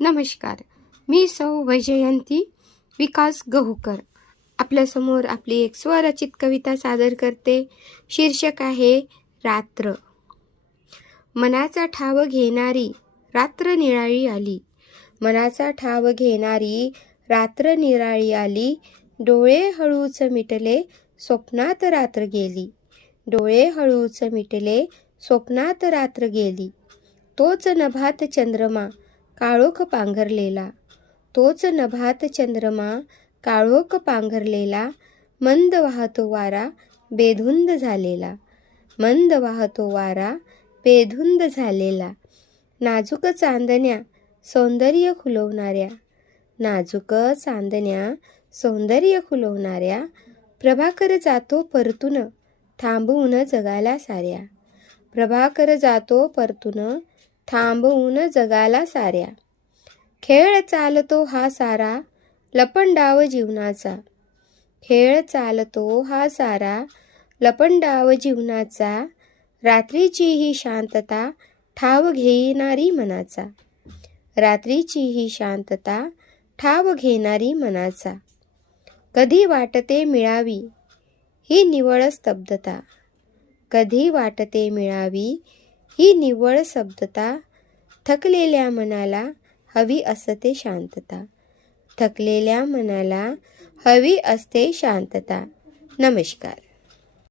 नमस्कार. मी सौ वैजयंती विकास गहूकर. आपल्यासमोर आपली एक स्वरचित कविता सादर करते. शीर्षक आहे रात्र. मनाचा ठाव घेणारी रात्र निराळी आली. मनाचा ठाव घेणारी रात्र निराळी आली. डोळे हळूच मिटले स्वप्नात रात्र गेली. डोळे हळूच मिटले स्वप्नात रात्र गेली. तोच नभात चंद्रमा काळोख पांघरलेला. तोच नभात चंद्रमा काळोख पांघरलेला. मंद वाहतो वारा बेधुंद झालेला. मंद वाहतो वारा बेधुंद झालेला. नाजूक चांदण्या सौंदर्य खुलवणाऱ्या. नाजूक चांदण्या सौंदर्य खुलवणाऱ्या. प्रभाकर जातो परतून थांबवून जगाला साऱ्या. प्रभाकर जातो परतून थांबवून जगाला साऱ्या. खेळ चालतो हा सारा लपंडाव जीवनाचा. खेळ चालतो हा सारा लपंडाव जीवनाचा. रात्रीची ही शांतता ठाव घेणारी मनाचा. रात्रीची ही शांतता ठाव घेणारी मनाचा. कधी वाटते मिळावी ही निवळ स्तब्धता. कधी वाटते मिळावी ही निव्वळ शब्दता थकलेल्या मनाला हवी असते शांतता. थकलेल्या मनाला हवी असते शांतता. नमस्कार.